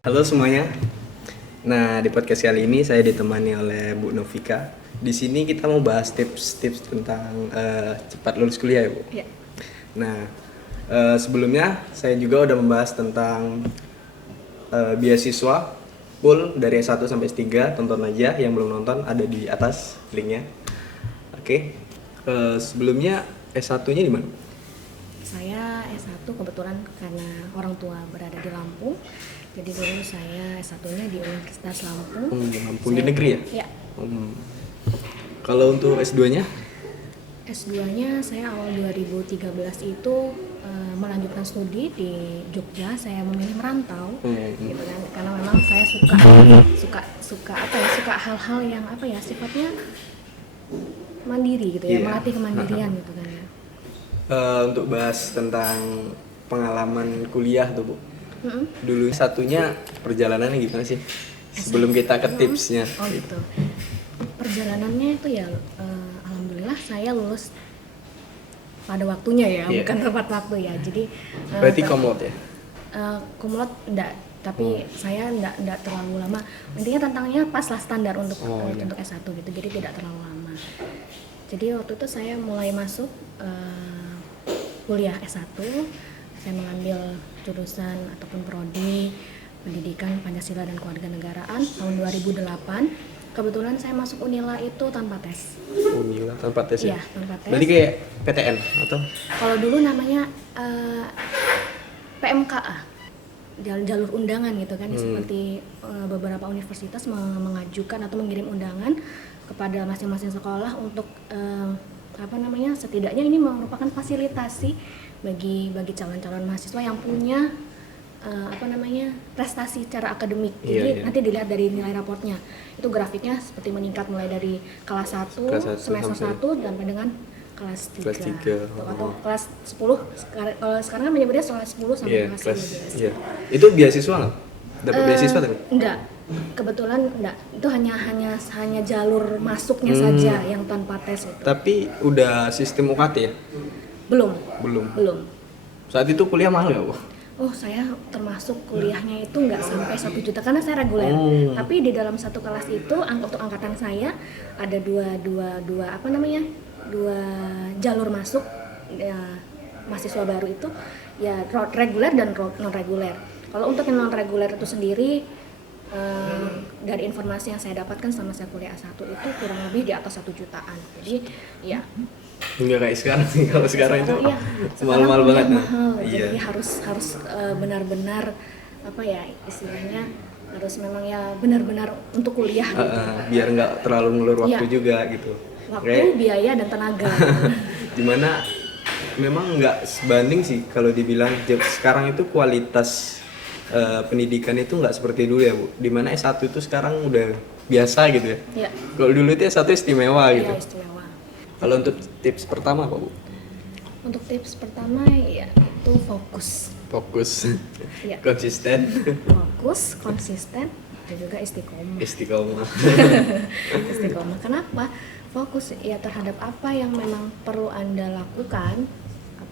Halo semuanya. Nah, di podcast kali ini saya ditemani oleh Bu Novika. Di sini kita mau bahas tips-tips tentang cepat lulus kuliah ya, Bu. Ya. Nah, sebelumnya saya juga udah membahas tentang beasiswa full dari S1 sampai S3. Tonton aja yang belum nonton, ada di atas linknya. Oke. Sebelumnya S1-nya di mana? Saya S1 kebetulan karena orang tua berada di Lampung. Jadi dulu saya S1-nya di Universitas Lampung. Lampung di negeri ya? Ya. Kalau untuk S2-nya? S2-nya saya awal 2013 itu melanjutkan studi di Jogja. Saya memilih merantau, gitu kan, karena memang saya suka hal-hal yang sifatnya mandiri gitu ya, melatih kemandirian gitu kan ya. Untuk bahas tentang pengalaman kuliah tuh, Bu. Dulu satunya perjalanannya gimana sih? Sebelum kita ke tipsnya. Oh gitu. Perjalanannya itu ya alhamdulillah saya lulus pada waktunya ya, bukan tepat waktu ya. Jadi berarti komlot ya? Komlot enggak, tapi saya enggak terlalu lama. Intinya tantangannya pas lah standar untuk S1 gitu. Jadi tidak terlalu lama. Jadi waktu itu saya mulai masuk kuliah S1, saya mengambil jurusan ataupun prodi pendidikan Pancasila dan Kewarganegaraan tahun 2008. Kebetulan saya masuk Unila itu tanpa tes. Unila tanpa tes ya? Iya, tanpa tes. Berarti kayak PTN atau? Kalau dulu namanya PMKA, jalur undangan gitu kan, seperti beberapa universitas mengajukan atau mengirim undangan kepada masing-masing sekolah untuk setidaknya ini merupakan fasilitasi bagi calon-calon mahasiswa yang punya prestasi secara akademik. Jadi nanti dilihat dari nilai raportnya. Itu grafiknya seperti meningkat mulai dari kelas 1 semester 1 sampai dengan kelas 3. Atau kelas 10. Sekarang kan menyebutnya kelas 10 sampai kelas 12. Iya. Itu beasiswa nggak? Dapat beasiswa tadi? Enggak. Kebetulan enggak. Itu hanya jalur masuknya saja yang tanpa tes itu. Tapi udah sistem UKT ya? Belum. Saat itu kuliah mahal nggak, Bu? Oh, saya termasuk kuliahnya itu nggak sampai 1 juta karena saya reguler. Tapi di dalam satu kelas itu untuk angkatan saya ada dua jalur masuk ya, mahasiswa baru itu ya reguler dan non reguler. Kalau untuk yang non reguler itu sendiri dari informasi yang saya dapatkan selama saya kuliah S1 itu kurang lebih di atas 1 jutaan. Jadi ya Enggak kayak sekarang sih. Kalau sekarang itu iya, mahal banget. Mahal. Iya. Jadi harus benar-benar istilahnya harus memang ya benar-benar untuk kuliah gitu. Biar nggak terlalu ngelur waktu juga gitu. Waktu, biaya dan tenaga. Dimana memang nggak sebanding sih kalau dibilang sekarang itu kualitas pendidikan itu nggak seperti dulu ya, Bu. Dimana S1 itu sekarang udah biasa gitu ya. Iya. Kalau dulu itu S1 istimewa gitu. Iya, istimewa. Kalau untuk tips pertama apa, Bu? Untuk tips pertama ya itu fokus. Ya. Konsisten. Fokus, konsisten, dan juga istiqomah. Istiqomah. Kenapa? Fokus ya terhadap apa yang memang perlu Anda lakukan,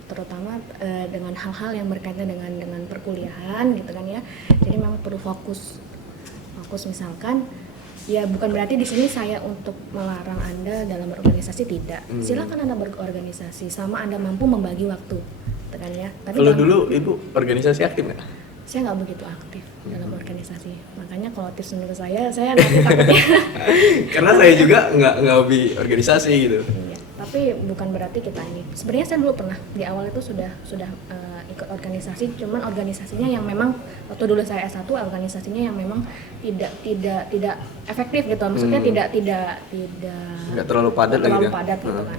terutama dengan hal-hal yang berkaitan dengan perkuliahan gitu kan ya. Jadi memang perlu fokus misalkan ya, bukan berarti di sini saya untuk melarang Anda dalam berorganisasi, tidak. Silakan Anda berorganisasi sama Anda mampu membagi waktu, gitu kan ya. Tapi kalau dulu Ibu organisasi aktif nggak? Saya nggak begitu aktif dalam organisasi. Makanya kalau tips menurut saya nanti takutnya. Karena saya juga nggak hobi organisasi gitu. Iya, tapi bukan berarti kita ini. Sebenarnya saya dulu pernah di awal itu sudah ikut organisasi, cuman organisasinya yang memang waktu dulu saya S1 organisasinya yang memang tidak efektif gitu. Maksudnya tidak nggak terlalu padat gitu kan.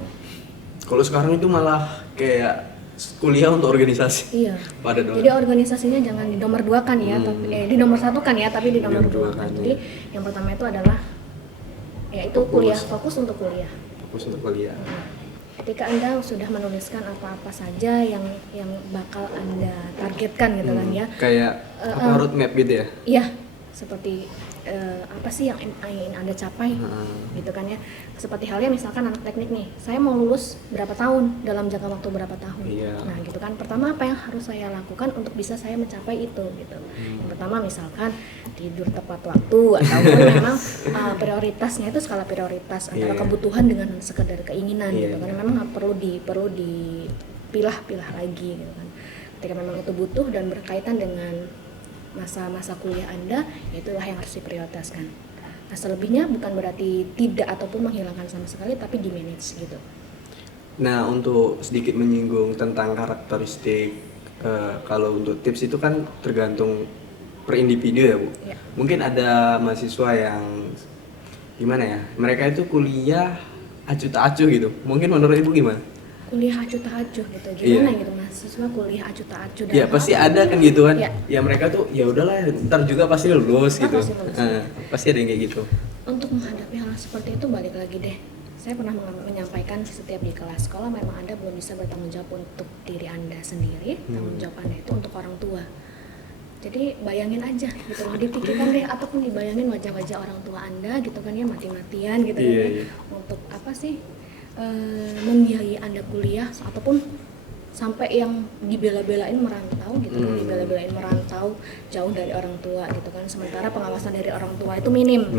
Kalau sekarang itu malah kayak kuliah untuk organisasi. Iya. Padat. Jadi organisasinya jangan dinomor duakan ya, tapi dinomor satukan ya, tapi dinomor duakan. Jadi yang pertama itu adalah yaitu kuliah, fokus untuk kuliah. Ketika Anda sudah menuliskan apa-apa saja yang bakal Anda targetkan gitu kan ya. Kayak roadmap gitu ya? Iya, seperti apa sih yang ingin Anda capai gitu kan ya. Seperti halnya misalkan anak teknik nih, saya mau lulus berapa tahun, dalam jangka waktu berapa tahun. Nah gitu kan, pertama apa yang harus saya lakukan untuk bisa saya mencapai itu gitu. Yang pertama misalkan tidur tepat waktu, ataupun memang prioritasnya itu skala prioritas antara kebutuhan dengan sekedar keinginan gitu kan. Memang perlu dipilah-pilah lagi gitu kan. Ketika memang itu butuh dan berkaitan dengan masa-masa kuliah Anda, itulah yang harus diprioritaskan. Nah, selebihnya bukan berarti tidak ataupun menghilangkan sama sekali, tapi di manage gitu. Nah, untuk sedikit menyinggung tentang karakteristik, kalau untuk tips itu kan tergantung per individu ya Bu. Ya. Mungkin ada mahasiswa yang gimana ya, mereka itu kuliah acuh tak acuh gitu. Mungkin menurut Ibu gimana? Kuliah acuh tak acuh gitu, gimana gitu mahasiswa kuliah acuh tak acuh? Ya pasti ada kan gitu kan, ya mereka tuh ya udahlah ntar juga pasti lulus gitu. Pasti ada yang kayak gitu. Untuk menghadapi hal seperti itu balik lagi deh, saya pernah menyampaikan setiap di kelas, kalau memang Anda belum bisa bertanggung jawab untuk diri Anda sendiri, tanggung jawab Anda itu untuk orang tua. Jadi bayangin aja gitu, dipikirkan deh ataupun dibayangin wajah-wajah orang tua Anda gitu kan ya, mati-matian gitu kan. Untuk apa sih membiayai Anda kuliah ataupun sampai yang dibela-belain merantau gitu kan, dibela-belain merantau jauh dari orang tua gitu kan, sementara pengawasan dari orang tua itu minim.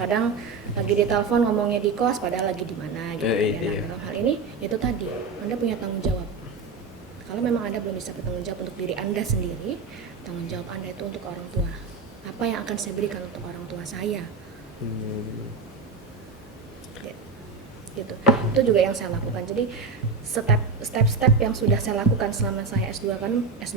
Kadang lagi di telepon ngomongnya di kos padahal lagi di mana gitu kan. Dalam hal ini itu tadi Anda punya tanggung jawab. Kalau memang Anda belum bisa bertanggung jawab untuk diri Anda sendiri, tanggung jawab Anda itu untuk orang tua. Apa yang akan saya berikan untuk orang tua saya? Gitu. Itu juga yang saya lakukan. Jadi step-step yang sudah saya lakukan selama saya S2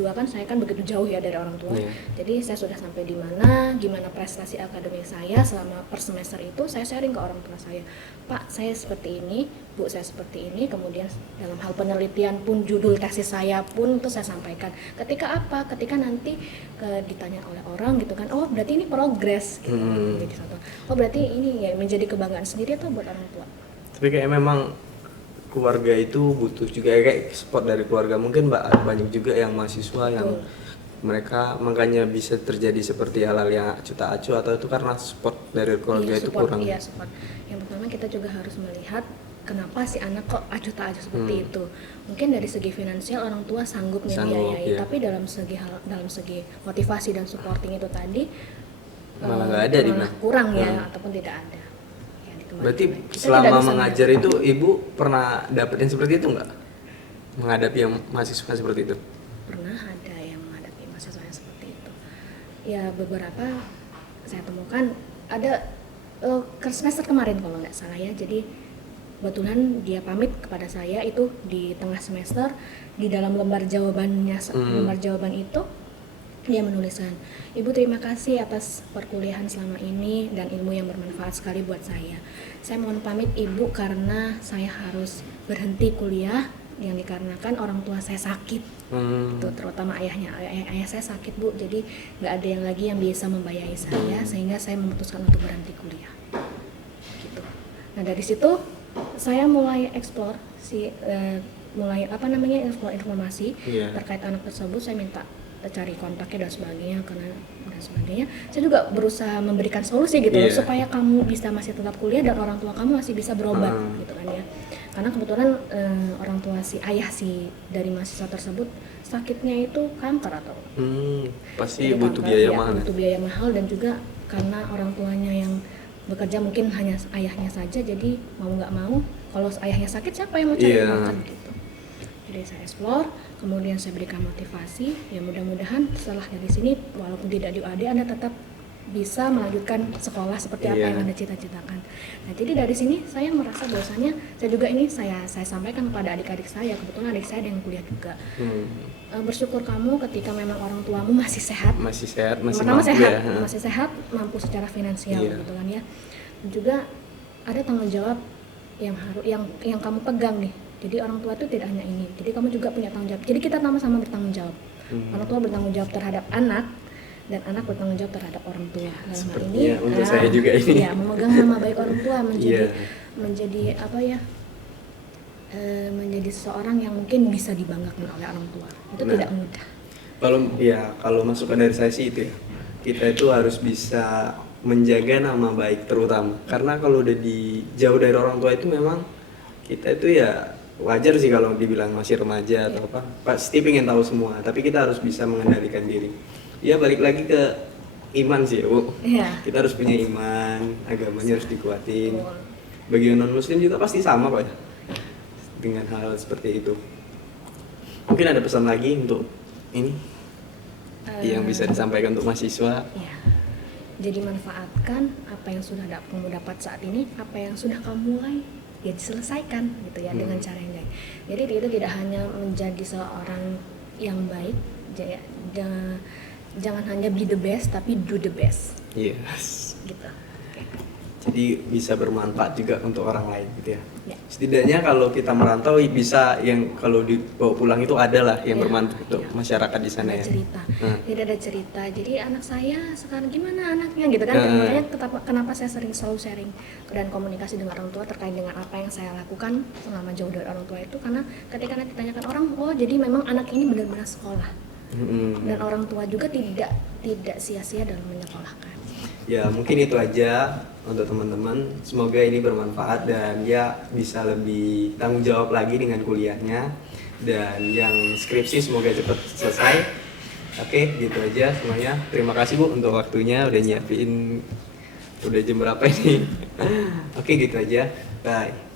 kan saya kan begitu jauh ya dari orang tua. Jadi saya sudah sampai di mana, gimana prestasi akademik saya selama per semester itu, saya sharing ke orang tua saya. Pak, saya seperti ini, Bu, saya seperti ini. Kemudian dalam hal penelitian pun, judul tesis saya pun itu saya sampaikan. Ketika apa? Ketika nanti ditanya oleh orang gitu kan, oh berarti ini progres gitu. Oh berarti ini ya menjadi kebanggaan sendiri atau buat orang tua. Tapi kayak memang keluarga itu butuh juga kayak support dari keluarga. Mungkin banyak juga yang mahasiswa yang mereka makanya bisa terjadi seperti hal-hal yang acuh tak acuh, atau itu karena support dari keluarga itu kurang. Iya, support. Yang pertama kita juga harus melihat kenapa si anak kok acuh tak acuh seperti itu. Mungkin dari segi finansial orang tua sanggup membiayai, tapi dalam segi motivasi dan supporting itu tadi malah kurang ya, ataupun tidak ada. Berarti selama mengajar itu Ibu pernah dapetin seperti itu nggak? Menghadapi yang mahasiswa seperti itu? Pernah ada yang menghadapi mahasiswa yang seperti itu. Ya beberapa saya temukan ada semester kemarin kalau nggak salah ya. Jadi kebetulan dia pamit kepada saya itu di tengah semester, di dalam lembar jawaban itu dia menuliskan, Ibu terima kasih atas perkuliahan selama ini dan ilmu yang bermanfaat sekali buat saya. Saya mohon pamit Ibu karena saya harus berhenti kuliah yang dikarenakan orang tua saya sakit. Itu terutama ayahnya. Ayah saya sakit Bu, jadi nggak ada yang lagi yang bisa membiayai saya sehingga saya memutuskan untuk berhenti kuliah. Gitu. Nah dari situ saya mulai explore explore informasi terkait anak tersebut. Saya minta cari kontaknya dan sebagainya, saya juga berusaha memberikan solusi gitu supaya kamu bisa masih tetap kuliah dan orang tua kamu masih bisa berobat gitu kan ya, karena kebetulan orang tua ayah dari mahasiswa tersebut sakitnya itu kanker atau pasti butuh biaya mahal dan juga karena orang tuanya yang bekerja mungkin hanya ayahnya saja, jadi mau nggak mau kalau ayahnya sakit siapa yang mau cari makan gitu. Jadi saya explore, kemudian saya berikan motivasi, ya mudah-mudahan setelah dari sini walaupun tidak di UAD Anda tetap bisa melanjutkan sekolah seperti apa yang Anda cita-citakan. Nah jadi dari sini saya merasa bahwasanya saya juga ini saya sampaikan kepada adik-adik saya, kebetulan adik saya ada yang kuliah juga. Bersyukur kamu ketika memang orang tuamu masih sehat, masih sehat, mampu secara finansial gitu kan ya. Dan juga ada tanggung jawab yang kamu pegang nih. Jadi orang tua itu tidak hanya ini, jadi kamu juga punya tanggung jawab. Jadi kita sama-sama bertanggung jawab. Orang tua bertanggung jawab terhadap anak, dan anak bertanggung jawab terhadap orang tua. Dalam hal ini, untuk saya juga ini. Ya, memegang nama baik orang tua menjadi apa ya? Menjadi seseorang yang mungkin bisa dibanggakan oleh orang tua. Itu tidak mudah. Kalau masukan dari saya sih itu ya, kita itu harus bisa menjaga nama baik terutama, karena kalau udah jauh dari orang tua itu memang kita itu ya wajar sih kalau dibilang masih remaja atau apa, pasti pengen tahu semua, tapi kita harus bisa mengendalikan diri. Ya balik lagi ke iman sih ya Bu, Iya. kita harus punya iman, agamanya harus dikuatin. Betul. Bagi non muslim juga pasti sama Pak ya, dengan hal seperti itu. Mungkin ada pesan lagi untuk ini yang bisa disampaikan untuk mahasiswa. Ya. Jadi manfaatkan apa yang sudah kamu dapat saat ini, apa yang sudah kamu mulai, ya diselesaikan gitu ya dengan cara yang baik. Jadi itu tidak hanya menjadi seorang yang baik, jangan hanya be the best, tapi do the best. Yes. Gitu. Oke. Jadi bisa bermanfaat juga untuk orang lain gitu ya. Ya. Setidaknya kalau kita merantau bisa yang kalau dibawa pulang itu adalah yang Ya, bermanfaat untuk ya. masyarakat di sana Ada ya. cerita, Nah. tidak ada cerita. Jadi anak saya sekarang gimana anaknya gitu kan? Nah. Makanya kenapa saya selalu sharing dan komunikasi dengan orang tua terkait dengan apa yang saya lakukan selama jauh dari orang tua itu, karena ketika nanti ditanyakan orang, oh jadi memang anak ini benar-benar sekolah, dan orang tua juga tidak sia-sia dalam menyekolahkan. Ya mungkin itu aja untuk teman-teman, semoga ini bermanfaat dan dia bisa lebih tanggung jawab lagi dengan kuliahnya, dan yang skripsi semoga cepat selesai. Oke, gitu aja semuanya. Terima kasih Bu untuk waktunya, udah nyiapin. Udah jam berapa ini? Oke, gitu aja. Bye.